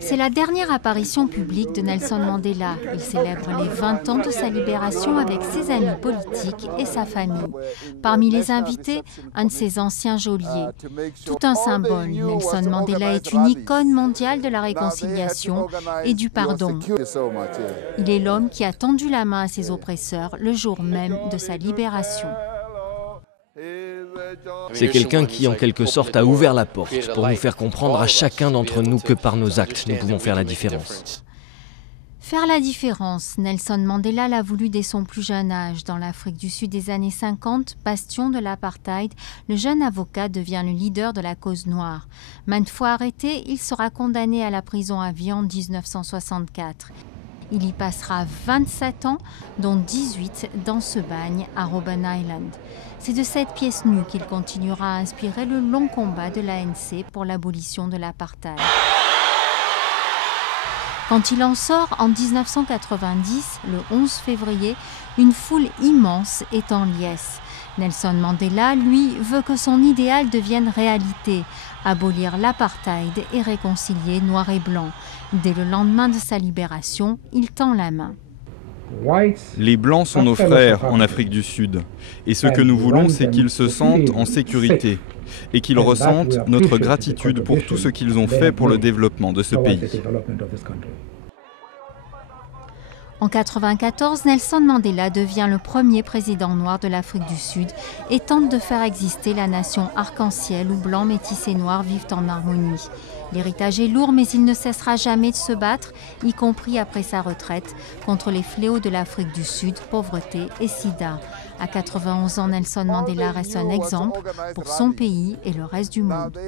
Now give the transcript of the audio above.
C'est la dernière apparition publique de Nelson Mandela. Il célèbre les 20 ans de sa libération avec ses amis politiques et sa famille. Parmi les invités, un de ses anciens geôliers. Tout un symbole, Nelson Mandela est une icône mondiale de la réconciliation et du pardon. Il est l'homme qui a tendu la main à ses oppresseurs le jour même de sa libération. C'est quelqu'un qui, en quelque sorte, a ouvert la porte pour nous faire comprendre à chacun d'entre nous que par nos actes, nous pouvons faire la différence. Faire la différence, Nelson Mandela l'a voulu dès son plus jeune âge. Dans l'Afrique du Sud des années 50, bastion de l'apartheid, le jeune avocat devient le leader de la cause noire. Maintes fois arrêté, il sera condamné à la prison à vie en 1964. Il y passera 27 ans, dont 18 dans ce bagne à Robben Island. C'est de cette pièce nue qu'il continuera à inspirer le long combat de l'ANC pour l'abolition de l'apartheid. Quand il en sort en 1990, le 11 février, une foule immense est en liesse. Nelson Mandela, lui, veut que son idéal devienne réalité, abolir l'apartheid et réconcilier noir et blanc. Dès le lendemain de sa libération, il tend la main. Les Blancs sont nos frères en Afrique du Sud. Et ce que nous voulons, c'est qu'ils se sentent en sécurité et qu'ils ressentent notre gratitude pour tout ce qu'ils ont fait pour le développement de ce pays. En 1994, Nelson Mandela devient le premier président noir de l'Afrique du Sud et tente de faire exister la nation arc-en-ciel où blancs, métis et noirs vivent en harmonie. L'héritage est lourd, mais il ne cessera jamais de se battre, y compris après sa retraite, contre les fléaux de l'Afrique du Sud, pauvreté et sida. À 91 ans, Nelson Mandela reste un exemple pour son pays et le reste du monde.